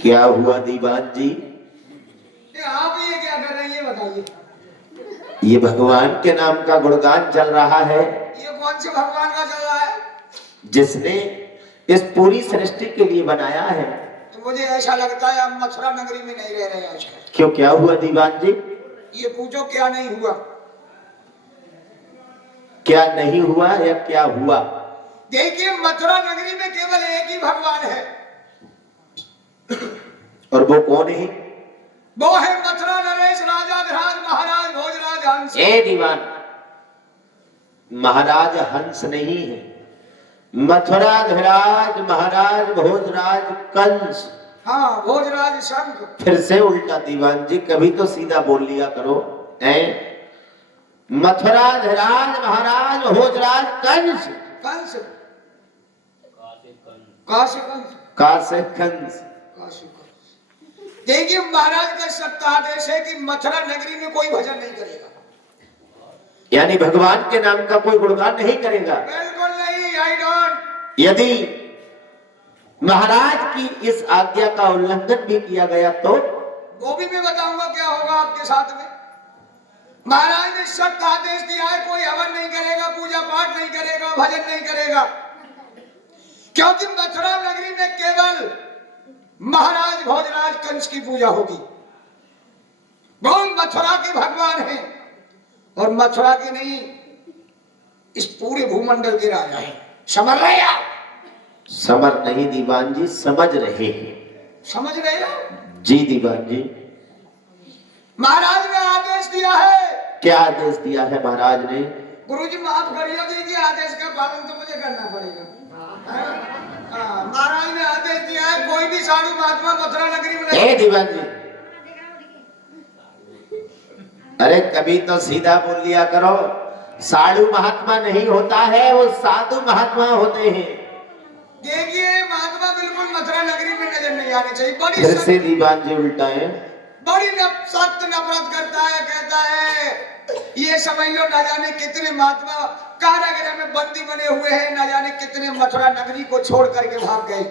क्या हुआ दीवान जी? आप ये क्या कर रहे हैं ये बताइए। ये भगवान के नाम का गुणगान चल रहा है। ये कौन से भगवान का चल रहा है? जिसने इस पूरी सृष्टि के लिए बनाया है। तो मुझे ऐसा लगता है आप मथुरा नगरी में नहीं रह रहे आजकल। क्यों, क्या हुआ दीवान जी? ये पूछो क्या नहीं हुआ। क्या नहीं हुआ या क्या हुआ? देखिए मथुरा नगरी में केवल एक ही भगवान है। और वो कौन है? वो है मथुरा नरेश राजा धीराज महाराज भोजराज हंस। ए दीवान, महाराज हंस नहीं है, मथुरा धीराज महाराज भोजराज कंस। हाँ भोजराज शंख। फिर से उल्टा दीवान जी, कभी तो सीधा बोल लिया करो। मथुरा धीराज महाराज भोजराज कंस। कंस काशी कंस कासे कंस। देखिए महाराज का सत्ता आदेश है कि मथुरा नगरी में कोई भजन नहीं करेगा, यानी भगवान के नाम का कोई गुणगान नहीं करेगा। बिल्कुल नहीं। I don't. यदि महाराज की इस आज्ञा का उल्लंघन भी किया गया तो वो भी मैं बताऊंगा क्या होगा आपके साथ में। महाराज ने सख्त आदेश दिया है कोई हवन नहीं करेगा, पूजा पाठ नहीं करेगा, भजन नहीं करेगा, क्योंकि मथुरा नगरी में केवल महाराज भोजराज कंस की पूजा होगी। वो मथुरा के भगवान हैं और मथुरा के नहीं इस पूरे भूमंडल के राजा हैं। समझ रहे आप? समझ नहीं दीवान जी, समझ रहे हैं। समझ रहे हो? जी दीवान जी। महाराज ने आदेश दिया है। क्या आदेश दिया है महाराज ने? गुरुजी माफ करिए, देखिए आदेश का पालन तो मुझे करना पड़ेगा। महाराज ने आदेश दिया है कोई भी साधु महात्मा मथुरा नगरी में नहीं। दीवान जी, अरे कभी तो सीधा बोल लिया करो। साधु महात्मा नहीं होता है, वो साधु महात्मा होते हैं। देखिए महात्मा बिल्कुल मथुरा नगरी में नजर नहीं आने चाहिए। बड़ी फिर से दीवान जी उल्टा है। बड़ी सख्त नफरत करता है, कहता है ये समझ लो न जाने कितने महात्मा कारागृह में बंदी बने हुए हैं, न जाने कितने मथुरा नगरी को छोड़ करके भाग गए।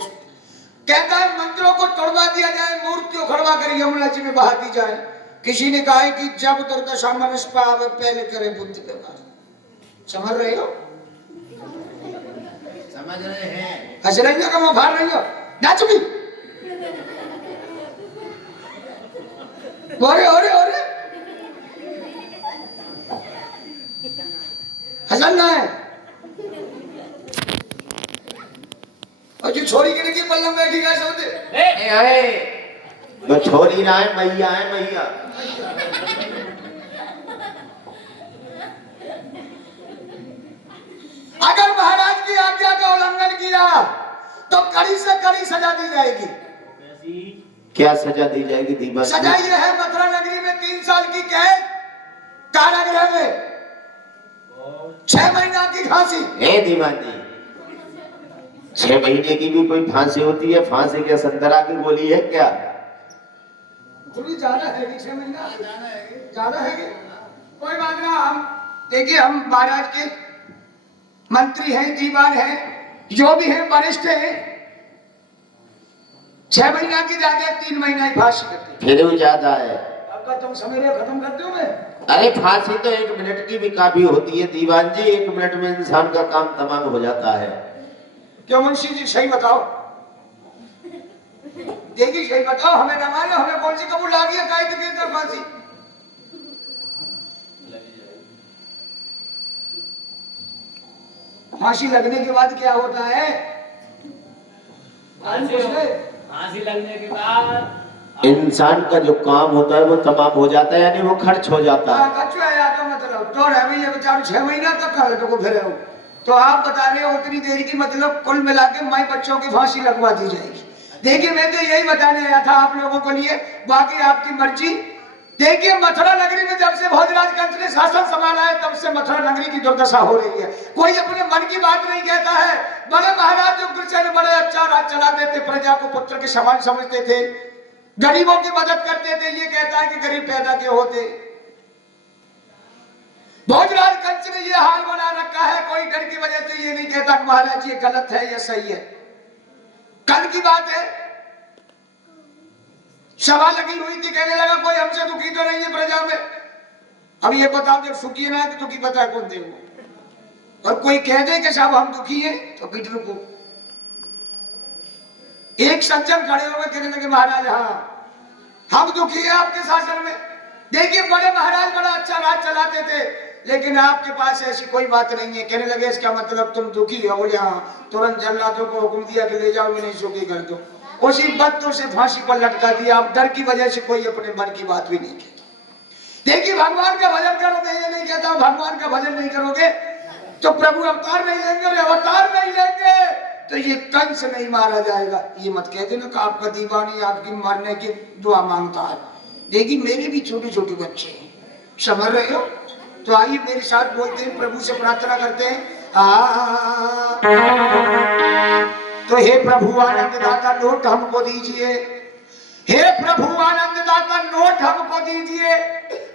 कहता है मंदिरों को तोड़वा दिया जाए, मूर्तियों खड़वा कर यमुना जी में बहा दी जाए। किसी ने कहा है कि जब दुर्दशा मनुष्य पावे पहले करे बुद्धि व्यवहार। समझ रहे हो? समझ रहे हैं? हंस रही हो, कम फाड़ रही हो, नाच भी। ओरे ओरे ओरे हसन है। और जो छोरी के लिए पल्लम बैठी है सोते वो छोरी ना है, मैया है, मैया। अगर महाराज की आज्ञा का उल्लंघन किया तो कड़ी से कड़ी सजा दी जाएगी। क्या सजा दी जाएगी दीवान? सजा यह है मथुरा नगरी में 3 साल की कैद, कारागृह में 6 महीना की फांसी। दीवान जी, 6 महीने की भी कोई फांसी होती है? फांसी क्या संतरा की गोली है क्या? थोड़ी ज्यादा है 6 महीना, ज्यादा है। कोई बात ना। हम देखिए हम महाराज के मंत्री हैं, दीवान हैं, जो भी हैं वरिष्ठ हैं। 6 महीना की जगह 3 महीना की फांसी करते हैं। फिर भी ज्यादा है। आपका तुम समझ रहे हो, खत्म करते हो मैं। अरे फांसी तो 1 मिनट की भी काफी होती है दीवान जी। 1 मिनट में इंसान का काम तमाम हो जाता है। क्यों मुंशी जी सही बताओ? देखिए सही बताओ, हमें न माने, हमें कौन सी कबूल ला दिया कायदे के अंदर फांसी। फांसी लगने के बाद क्या होता है? फांसी लगने के बाद इंसान का जो काम होता है वो तमाम हो जाता है, यानी वो खर्च हो जाता है। खर्च है या तो मतलब तो है भैया बेचारे 6 महीना तक कर ले तो को फिर तो आप बता रहे हो उतनी देर की, मतलब कुल मिला के माई बच्चों की फांसी लगवा दी जाएगी। देखिए मैं तो यही बताने आया था आप लोगों को लिए, बाकी आपकी मर्जी। देखिए मथुरा नगरी में जब से भोजराज कंस ने शासन संभाला है तब से मथुरा नगरी की दुर्दशा हो रही है। कोई अपने मन की बात नहीं कहता है। बड़े महाराज उग्रसेन बड़े अच्छा राज चलाते थे, प्रजा को पुत्र के समान समझते थे, गरीबों की मदद करते थे। ये कहता है कि गरीब पैदा क्यों होते। भोजराज कंस ने ये हाल बना रखा है, कोई डर की वजह से ये नहीं कहता कि महाराज ये गलत है या सही है। कल की बात है, सभा लगी हुई थी, कहने लगा कोई हमसे दुखी तो नहीं है प्रजा में। अब ये बताओ जब सुखी ना है तो दुखी पता है कौन दे वो। और कोई कह दे कि साहब हम दुखी हैं तो पीट रुको। एक सज्जन खड़े हो गए, कहने लगे महाराज हाँ हम दुखी है आपके शासन में। देखिए बड़े महाराज बड़ा अच्छा राज चलाते थे, लेकिन आपके पास ऐसी कोई बात नहीं है। कहने लगे इसका मतलब तुम दुखी हो। बोले हाँ। तुरंत जल्लादों को हुक्म दिया कि ले जाओ इन्हें सुखी कर दो। उसी बत्तों से फांसी पर लटका दिया। अब डर की वजह से कोई अपने मन की बात भी नहीं कहता। देखिए भगवान का भजन करो, मैं ये नहीं कहता भगवान का भजन नहीं करोगे तो प्रभु अवतार नहीं लेंगे, और अवतार नहीं लेंगे तो ये कंस नहीं मारा जाएगा। ये मत कह देना कि आपका दीवानी आपकी मारने की दुआ मांगता है। देखिए मेरे भी छोटे छोटे बच्चे हैं, समझ रहे हो। तो आइए मेरे साथ बोलते हैं, प्रभु से प्रार्थना करते हैं। तो हे प्रभु आनंददाता नोट हमको दीजिए, हे प्रभु आनंददाता नोट हमको दीजिए,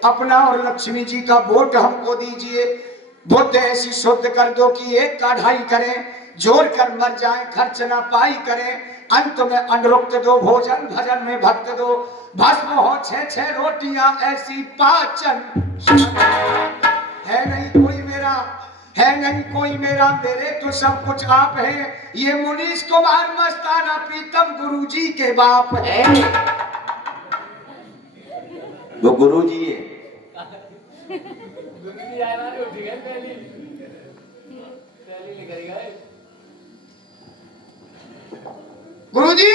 अपना और लक्ष्मी जी का वोट हमको दीजिए। बुद्ध ऐसी शुद्ध कर दो कि एक का ढाई करें, जोर कर मर जाए खर्च ना पाई करें, अंत में अनुरुक्त दो भोजन भजन में भक्त दो, भस्म हो 6 रोटियां ऐसी पाचन। है नहीं कोई मेरा, है नहीं कोई मेरा, मेरे तो सब कुछ आप हैं। ये मुनीश कुमार मस्ताना प्रीतम गुरु जी के बाप है। वो गुरु जी है। गुरु जी